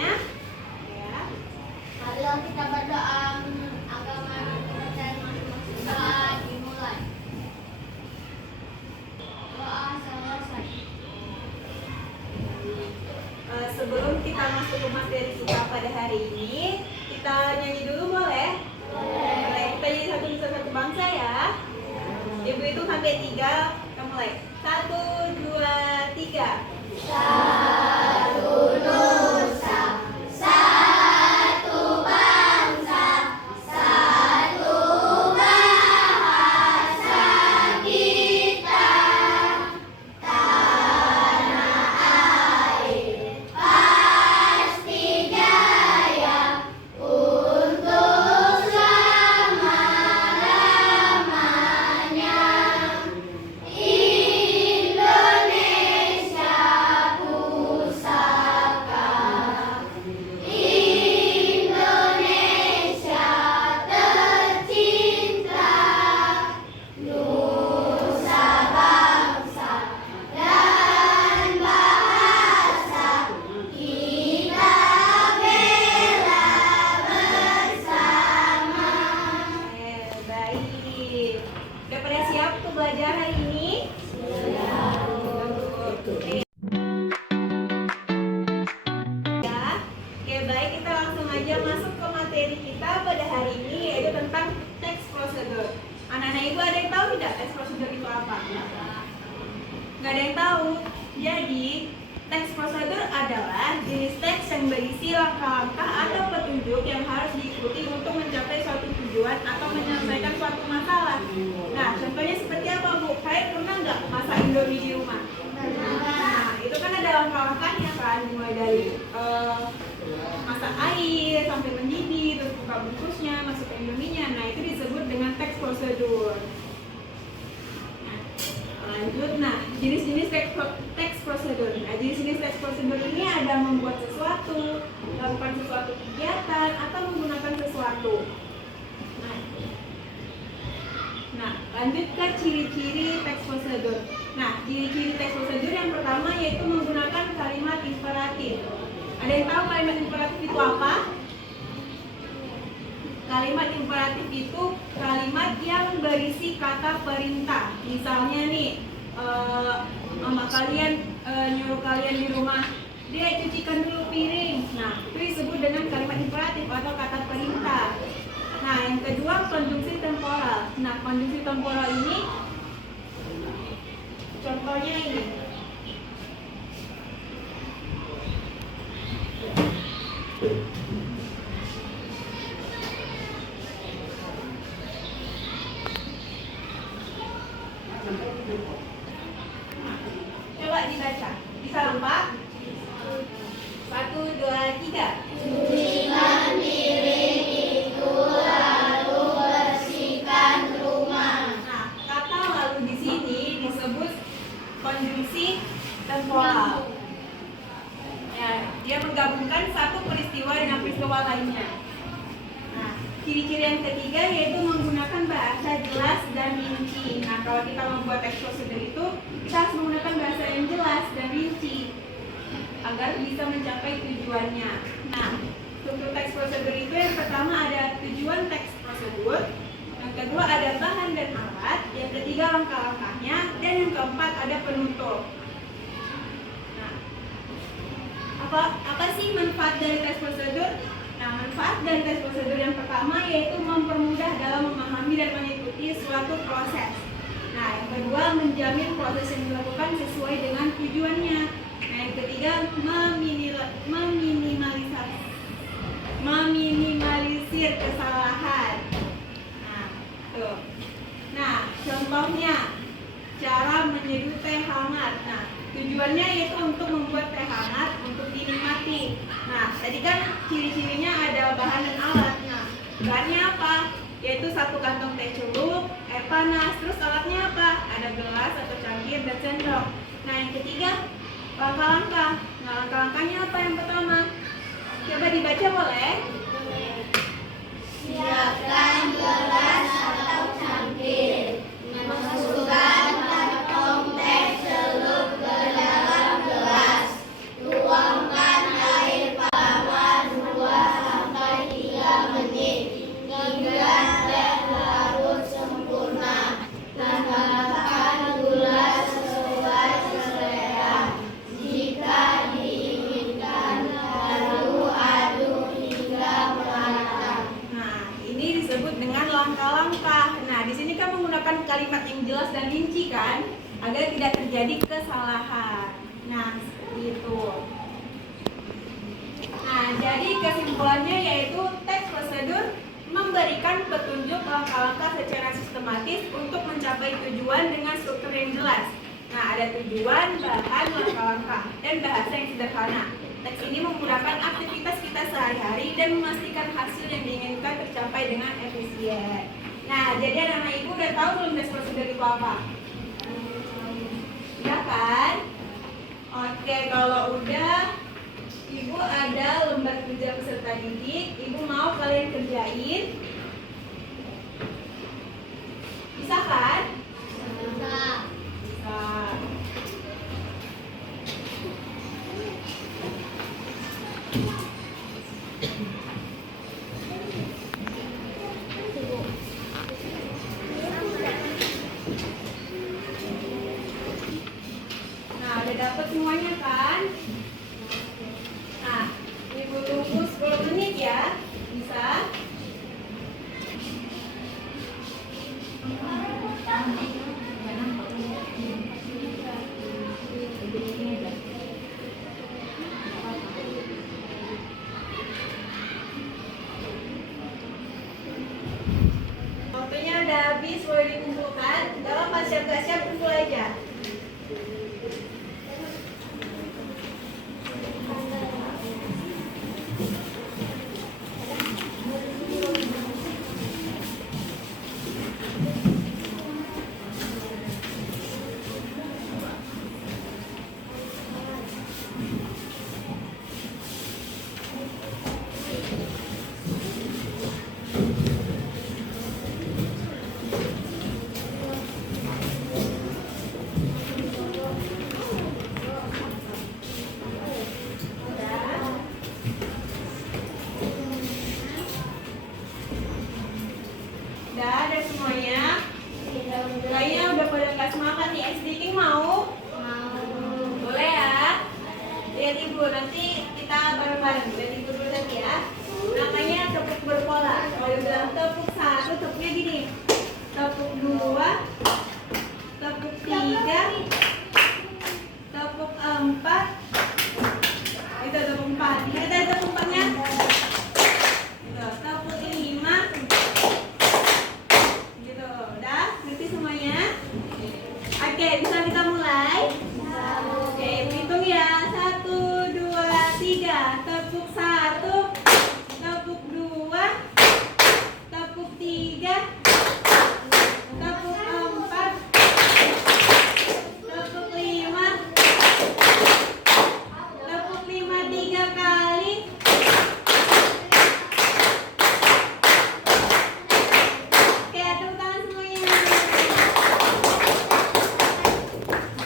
semuanya? Ya. Marilah kita berdoa agama kepercayaan masing-masing telah dimulai. Doa selesai. Sebelum kita masuk ke materi kita pada hari ini, kita nyanyi dulu boleh? Boleh. Kita nyanyi satu nusa satu bangsa ya. Ibu itu sampai 3, kita mulai. 1, 2, 3. Satu nusa, satu bangsa, satu bahasa kita. Tanah air pasti jaya untuk selama-lamanya. Indonesia pusaka, Indonesia tercinta, nusa bangsa dan bahasa kita bela bersama. Baik. Udah pada siap untuk belajar hari ini? Ya. Oke, baik, kita langsung aja masuk ke materi kita pada hari ini, yaitu tentang teks prosedur. Anak-anak ibu ada yang tahu tidak teks prosedur itu apa? Nggak ada yang tahu. Jadi, teks prosedur adalah jenis teks yang berisi langkah-langkah atau petunjuk yang harus diikuti untuk mencapai suatu tujuan atau menyelesaikan suatu masalah. Nah, contohnya seperti apa, Bu? Kalian pernah nggak masak Indomie di rumah? Nah, itu kan ada langkah-langkahnya kan, mulai dari masak air sampai mendidih, terus buka bungkusnya, masuk ke Indominya. Nah, itu disebut dengan teks prosedur. Nah, lanjut, jenis-jenis teks prosedur. Nah, jenis-jenis teks prosedur ini ada membuat sesuatu, melakukan sesuatu kegiatan, atau menggunakan sesuatu. Nah, lanjut ke ciri-ciri teks prosedur. Nah, ciri-ciri teks prosedur yang pertama yaitu menggunakan kalimat imperatif. Ada yang tahu kalimat imperatif itu apa? Kalimat imperatif itu kalimat yang berisi kata perintah. Misalnya nih, mama kalian nyuruh kalian di rumah, dia cucikan dulu piring. Nah, itu disebut dengan kalimat imperatif atau kata perintah. Nah, yang kedua konjungsi temporal. Nah, konjungsi temporal ini contohnya ini. Coba dibaca. Bisa lompat? 1, 2, 3. Cucikan piring itu lalu bersihkan rumah. Nah, kata lalu di sini disebut konjungsi temporal. Ya, dia menggabungkan satu peristiwa dengan peristiwa lainnya. Nah, ciri-ciri yang ketiga yaitu menggunakan bahasa jelas dan rinci. Nah, kalau kita membuat teks prosedur itu, kita harus menggunakan bahasa yang jelas dan rinci agar bisa mencapai tujuannya. Nah, struktur teks prosedur itu yang pertama ada tujuan teks prosedur, yang kedua ada bahan dan alat, yang ketiga langkah-langkahnya, dan yang keempat ada penutup. Nah, apa sih manfaat dari teks prosedur? Nah, manfaat dari teks prosedur yang pertama yaitu mempermudah dalam memahami dan mengikuti suatu proses. Nah, yang kedua menjamin proses yang dilakukan sesuai dengan tujuannya. Nah, yang ketiga meminimalisir kesalahan. Nah, tuh. Nah, contohnya cara menyeduh teh hangat. Nah, tujuannya yaitu untuk membuat teh hangat untuk dinikmati. Nah, tadi kan ciri-cirinya ada bahan dan alat. Nah, bahannya apa? Yaitu 1 kantong teh celup, air panas. Terus alatnya apa? Ada gelas atau cangkir dan sendok. Nah, yang ketiga langkah-langkah. Nah, langkah-langkahnya apa yang pertama? Coba dibaca boleh? Siapkan gelas atau cangkir. Masukkan kantong teh celup ke dalam gelas. Tuangkan air panas agar tidak terjadi kesalahan. Nah, seperti itu. Nah, jadi kesimpulannya yaitu teks prosedur memberikan petunjuk langkah-langkah secara sistematis untuk mencapai tujuan dengan struktur yang jelas. Nah, ada tujuan, bahan, langkah-langkah, dan bahasa yang sederhana. Teks ini memudahkan aktivitas kita sehari-hari dan memastikan hasil yang diinginkan tercapai dengan efisien. Nah, jadi anak-anak ibu udah tahu belum teks prosedur itu apa? Udah kan? Oke, kalau udah, ibu ada lembar kerja peserta didik. Ibu mau kalian kerjain? Bisa kan? Bisa. Bisa. Nah, udah dapet semuanya kan? Nah, ibu tunggu 10 menit ya. Bisa? Waktunya udah habis, boleh dikumpulkan. Kalau pas siap gak siap, kumpul aja. Udah ada semuanya. Kayaknya udah pada nggak semangat nih. Speaking mau? Boleh ya? Lihat ibu, nanti kita bareng-bareng. Lihat ibu dulu nanti ya. Namanya tepuk berpola. Kalau bilang tepuk 1, tepuknya gini. Tepuk 2, tepuk 3, tepuk 4. Itu tepuk 4. Kita tepuk 4-nya. Tepuk 5. Gitu. Udah? Ngerti semuanya? Oke, bisa kita mulai? Oke, hitung ya. 1, 2, 3. Tepuk 1, tepuk 2, tepuk 3, tepuk 4, tepuk 5, tepuk 5 3 kali. Oke, tepuk tangan semuanya.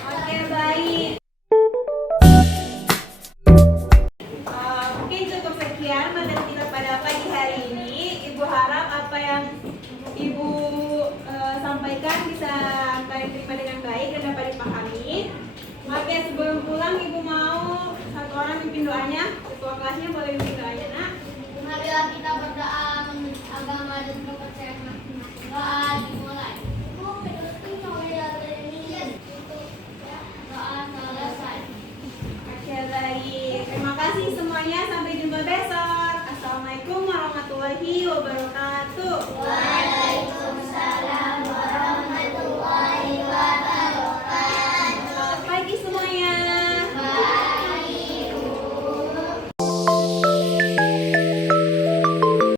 Oke, baik. Mungkin cukup sekian materi kita pada pagi hari ini. Ibu harap apa yang Ibu sampaikan bisa kalian terima dengan baik dan dapat dipahami. Oke, sebelum pulang Ibu mau satu orang mimpin doanya. Ketua kelasnya boleh mimpin doanya, Nak. Marilah kita berdoa menurut agama dan kepercayaan masing-masing. Doa dimulai. Doa selesai. Oke, baik. Terima kasih semuanya. Sampai jumpa besok. Assalamualaikum warahmatullahi wabarakatuh.